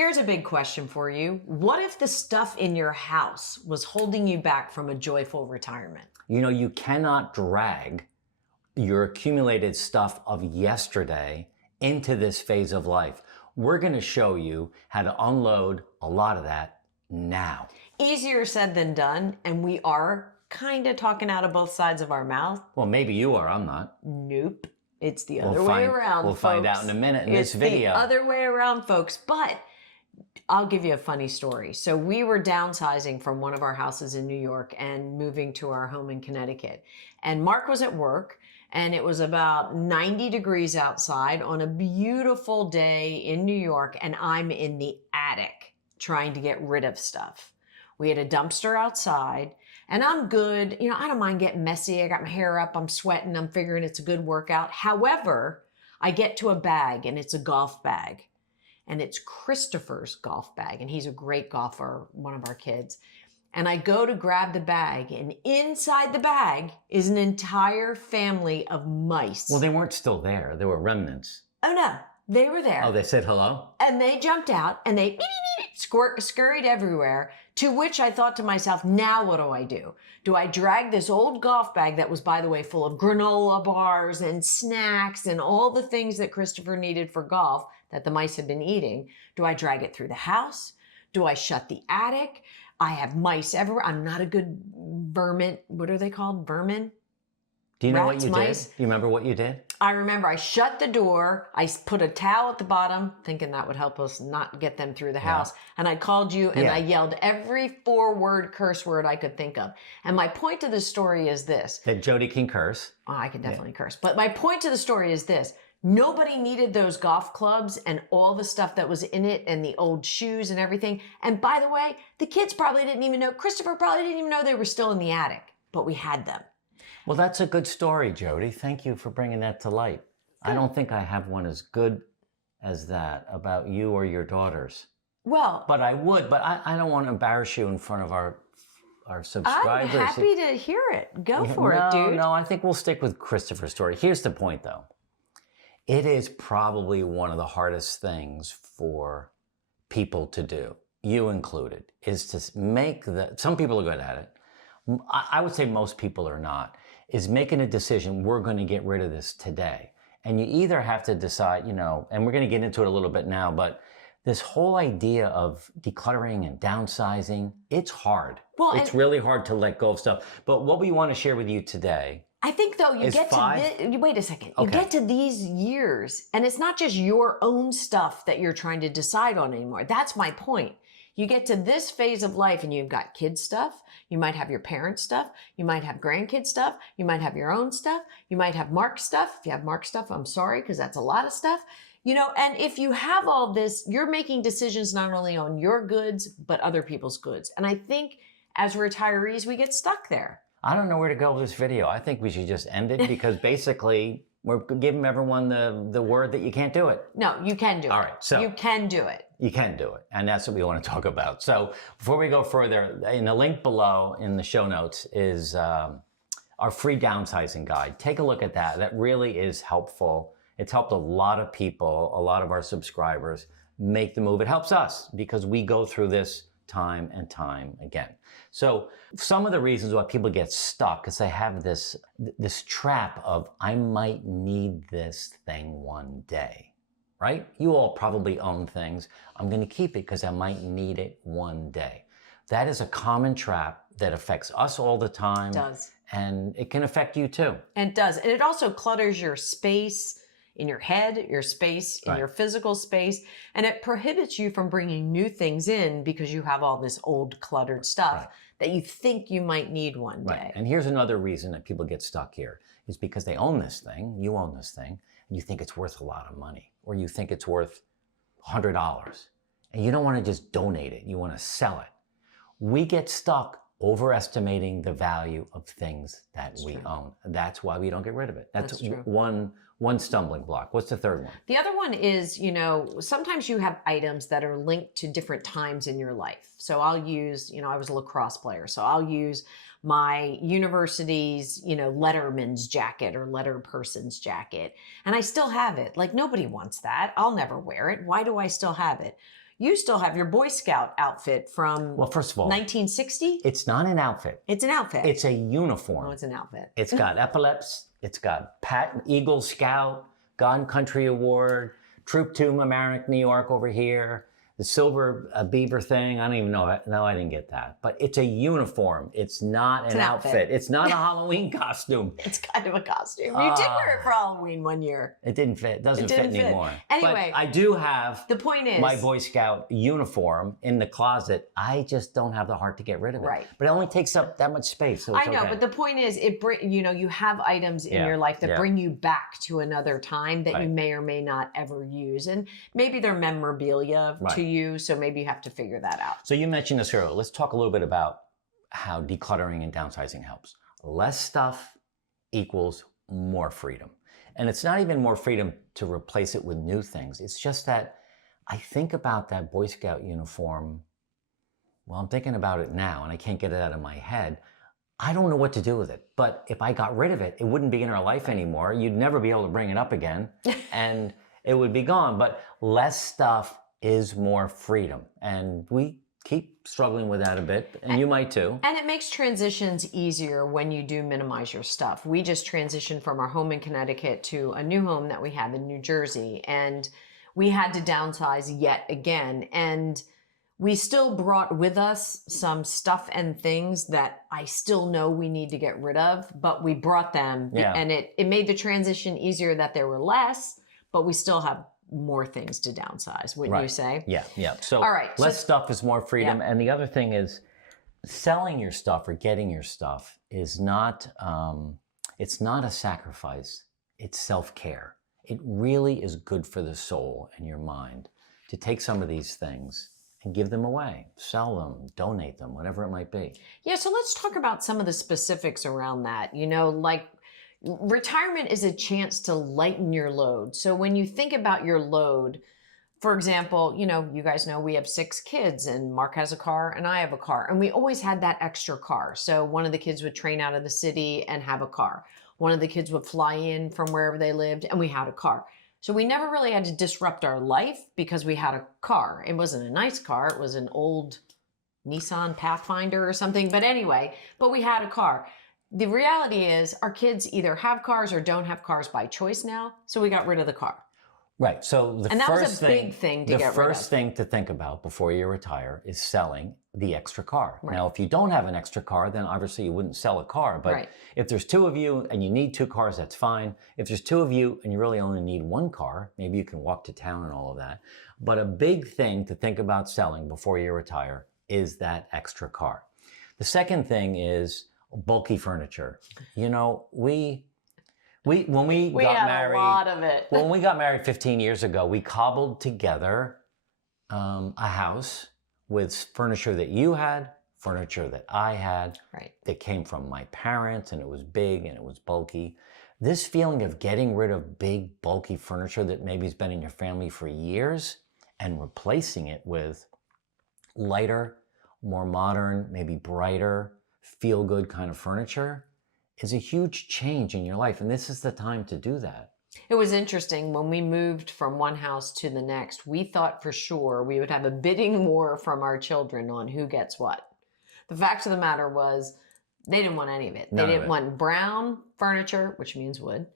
Here's a big question for you. What if the stuff in your house was holding you back from a joyful retirement? You know, you cannot drag your accumulated stuff of yesterday into this phase of life. We're going to show you how to unload a lot of that now. Easier said than done, and we are kind of talking out of both sides of our mouth. Well, maybe you are. I'm not. Nope. It's the other way around, We'll folks. find out in a minute in this video. It's the other way around, folks. But I'll give you a funny story. So we were downsizing from one of our houses in New York and moving to our home in Connecticut. And Mark was at work, and it was about 90 degrees outside on a beautiful day in New York, and I'm in the attic trying to get rid of stuff. We had a dumpster outside, and I'm good. You know, I don't mind getting messy. I got my hair up. I'm sweating. I'm figuring it's a good workout. However, I get to a bag, and it's a golf bag. And it's Christopher's golf bag. And he's a great golfer, one of our kids. And I go to grab the bag, and inside the bag is an entire family of mice. Well, they weren't still there. There were remnants. Oh, no. They were there. Oh, they said hello? And they jumped out, and they scurried everywhere, to which I thought to myself, now what do I do? Do I drag this old golf bag that was, by the way, full of granola bars and snacks and all the things that Christopher needed for golf that the mice had been eating? Do I drag it through the house? Do I shut the attic? I have mice everywhere. I'm not a good vermin. What are they called? Vermin? Do you know Rats, what you mice? did? You remember what you did? I remember I shut the door. I put a towel at the bottom, thinking that would help us not get them through the house. And I called you, and I yelled every 4-word curse word I could think of. And my point to this story is this. That Jody can curse. Oh, I can definitely curse. But my point to the story is this. Nobody needed those golf clubs and all the stuff that was in it and the old shoes and everything. And by the way, the kids probably didn't even know, Christopher probably didn't even know they were still in the attic, but we had them. Well, that's a good story, Jody. Thank you for bringing that to light. I don't think I have one as good as that about you or your daughters. Well, but I would, but I don't want to embarrass you in front of our subscribers. I'm happy to hear it. Go for it, dude. No, I think we'll stick with Christopher's story. Here's the point, though. It is probably one of the hardest things for people to do, you included, is to make some people are good at it. I would say most people are not, is making a decision, we're going to get rid of this today. And you either have to decide, you know, and we're going to get into it a little bit now, but this whole idea of decluttering and downsizing, it's hard. Well, it's really hard to let go of stuff. But what we want to share with you today, I think though you get to wait a second. You get to these years, and it's not just your own stuff that you're trying to decide on anymore. That's my point. You get to this phase of life and you've got kids stuff. You might have your parents stuff. You might have grandkids stuff. You might have your own stuff. You might have Mark's stuff. If you have Mark's stuff, I'm sorry, because that's a lot of stuff. You know, and if you have all this, you're making decisions not only on your goods, but other people's goods. And I think as retirees, we get stuck there. I don't know where to go with this video. I think we should just end it because basically we're giving everyone the word that you can't do it. No, you can do it. All right. So you can do it. You can do it. And that's what we want to talk about. So before we go further, in the link below in the show notes is our free downsizing guide. Take a look at that. That really is helpful. It's helped a lot of people, a lot of our subscribers make the move. It helps us because we go through this time and time again. So some of the reasons why people get stuck is they have this trap of, I might need this thing one day, right? You all probably own things. I'm going to keep it because I might need it one day. That is a common trap that affects us all the time. It does. And it can affect you too. And it does. And it also clutters your space in your head, your space, in your physical space. And it prohibits you from bringing new things in because you have all this old cluttered stuff that you think you might need one day. And here's another reason that people get stuck here is because they own this thing, you own this thing, and you think it's worth a lot of money, or you think it's worth $100. And you don't want to just donate it. You want to sell it. We get stuck overestimating the value of things that we own. That's why we don't get rid of it. That's one stumbling block. What's the third one? The other one is, you know, sometimes you have items that are linked to different times in your life. So I'll use, you know, I was a lacrosse player. So I'll use my university's, you know, letterman's jacket or letter person's jacket. And I still have it. Like nobody wants that. I'll never wear it. Why do I still have it? You still have your Boy Scout outfit from Well, first of all, 1960? it's not an outfit. It's an outfit. It's a uniform. Oh, it's an outfit. It's got epaulets. It's got Eagle Scout, God and Country Award, Troop 2 Mamaroneck, New York over here, the silver beaver thing. I don't even know. No, I didn't get that. But it's a uniform. It's not an outfit. It's not a Halloween costume. It's kind of a costume. You did wear it for Halloween one year. It didn't fit. It doesn't fit anymore. Anyway. But I do have the point is, my Boy Scout uniform in the closet. I just don't have the heart to get rid of it. Right. But it only takes up that much space. So it's I know, okay. but the point is, you have items in your life that bring you back to another time that you may or may not ever use. And maybe they're memorabilia to you. So maybe you have to figure that out. So you mentioned this earlier. Let's talk a little bit about how decluttering and downsizing helps. Less stuff equals more freedom. And it's not even more freedom to replace it with new things. It's just that I think about that Boy Scout uniform. Well, I'm thinking about it now and I can't get it out of my head. I don't know what to do with it. But if I got rid of it, it wouldn't be in our life anymore. You'd never be able to bring it up again and it would be gone. But less stuff is more freedom. And we keep struggling with that a bit, and you might too. And it makes transitions easier when you do minimize your stuff. We just transitioned from our home in Connecticut to a new home that we have in New Jersey, and we had to downsize yet again. And we still brought with us some stuff and things that I still know we need to get rid of, but we brought them, and it made the transition easier that there were less, but we still have more things to downsize, wouldn't you say? Yeah. So all right, less stuff is more freedom. And the other thing is selling your stuff or getting your stuff is not, it's not a sacrifice. It's self-care. It really is good for the soul and your mind to take some of these things and give them away, sell them, donate them, whatever it might be. Yeah, so let's talk about some of the specifics around that. Like retirement is a chance to lighten your load. So when you think about your load, for example, you guys know we have 6 kids and Mark has a car and I have a car, and we always had that extra car. So one of the kids would train out of the city and have a car. One of the kids would fly in from wherever they lived and we had a car. So we never really had to disrupt our life because we had a car. It wasn't a nice car. It was an old Nissan Pathfinder or something. But anyway, we had a car. The reality is our kids either have cars or don't have cars by choice now. So we got rid of the car. Right. So the big thing to get rid of. The first thing to think about before you retire is selling the extra car. Right. Now, if you don't have an extra car, then obviously you wouldn't sell a car. But if there's 2 of you and you need 2 cars, that's fine. If there's 2 of you and you really only need 1 car, maybe you can walk to town and all of that. But a big thing to think about selling before you retire is that extra car. The second thing is bulky furniture. When we got married, a lot of it. When we got married 15 years ago, we cobbled together a house with furniture that you had, furniture that I had, that came from my parents, and it was big and it was bulky. This feeling of getting rid of big, bulky furniture that maybe has been in your family for years and replacing it with lighter, more modern, maybe brighter, feel-good kind of furniture is a huge change in your life. And this is the time to do that. It was interesting. When we moved from one house to the next, we thought for sure we would have a bidding war from our children on who gets what. The fact of the matter was they didn't want any of it. They didn't want brown furniture, which means wood.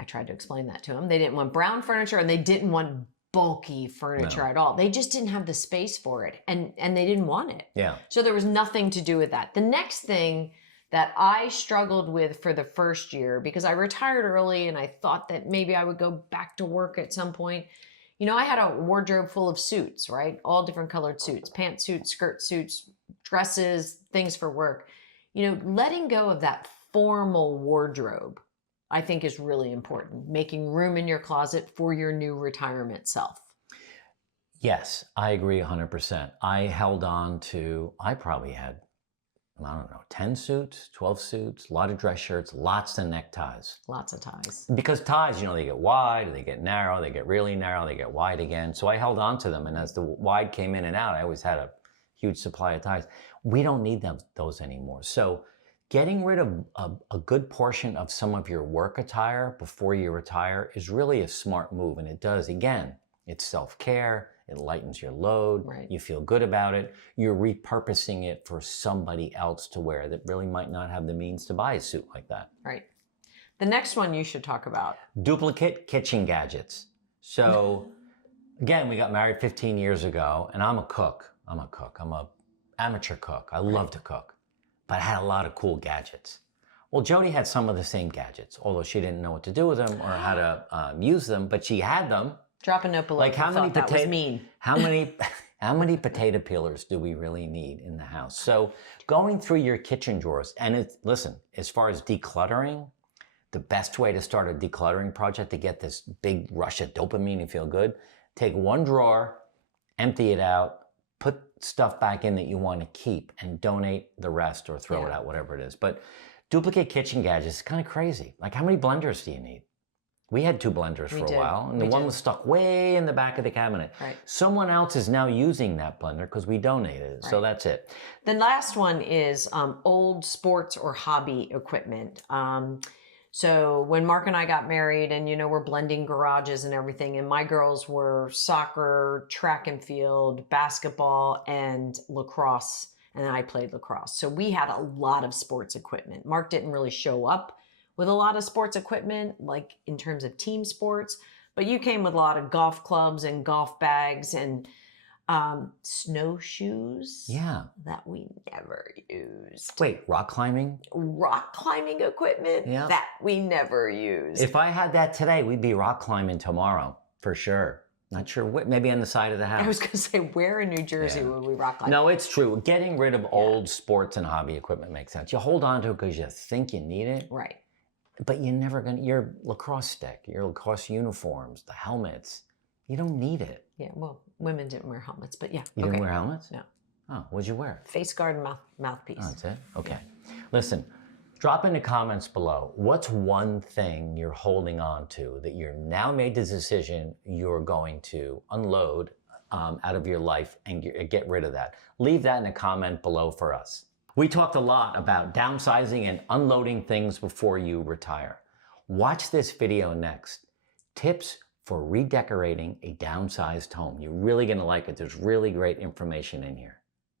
I tried to explain that to them. They didn't want brown furniture and they didn't want bulky furniture at all. They just didn't have the space for it, and they didn't want it. Yeah. So there was nothing to do with that. The next thing that I struggled with for the first year, because I retired early and I thought that maybe I would go back to work at some point. I had a wardrobe full of suits, right? All different colored suits, pantsuits, skirt suits, dresses, things for work. Letting go of that formal wardrobe, I think, is really important. Making room in your closet for your new retirement self. Yes, I agree 100%. I held on to, I probably had, 10 suits, 12 suits, a lot of dress shirts, lots of neckties. Lots of ties. Because ties, they get wide, they get narrow, they get really narrow, they get wide again. So I held on to them. And as the wide came in and out, I always had a huge supply of ties. We don't need those anymore. So getting rid of a good portion of some of your work attire before you retire is really a smart move. And it does, again, it's self-care, It lightens your load. Right. You feel good about it. You're repurposing it for somebody else to wear that really might not have the means to buy a suit like that. Right. The next one you should talk about. Duplicate kitchen gadgets. So again, we got married 15 years ago, and I'm a cook. I'm a amateur cook. I love to cook, but I had a lot of cool gadgets. Well, Jody had some of the same gadgets, although she didn't know what to do with them or how to use them, but she had them. Drop a note below. Like how many that was mean. How many potato peelers do we really need in the house? So going through your kitchen drawers, and listen, as far as decluttering, the best way to start a decluttering project to get this big rush of dopamine and feel good, take one drawer, empty it out, put stuff back in that you want to keep, and donate the rest or throw it out, whatever it is. But duplicate kitchen gadgets is kind of crazy. Like, how many blenders do you need? We had 2 blenders for a while, and the one was stuck way in the back of the cabinet. Right. Someone else is now using that blender because we donated it. So that's it. The last one is old sports or hobby equipment. So when Mark and I got married, and we're blending garages and everything, and my girls were soccer, track and field, basketball, and lacrosse, and I played lacrosse. So we had a lot of sports equipment. Mark didn't really show up with a lot of sports equipment, like in terms of team sports, but you came with a lot of golf clubs and golf bags and snowshoes. Yeah. That we never used. Wait, rock climbing? Rock climbing equipment that we never used. If I had that today, we'd be rock climbing tomorrow, for sure. Not sure what, maybe on the side of the house. I was going to say, where in New Jersey would we rock climb? No, it's true. Getting rid of old sports and hobby equipment makes sense. You hold on to it because you think you need it. Right. But you're never going to, your lacrosse stick, your lacrosse uniforms, the helmets, you don't need it. Yeah, well, women didn't wear helmets, but yeah. You didn't wear helmets? No. Oh, what'd you wear? Face guard and mouthpiece. Oh, that's it? Okay. Listen, drop in the comments below. What's one thing you're holding on to that you're now made the decision you're going to unload out of your life and get rid of that? Leave that in a comment below for us. We talked a lot about downsizing and unloading things before you retire. Watch this video next. Tips for redecorating a downsized home. You're really going to like it. There's really great information in here.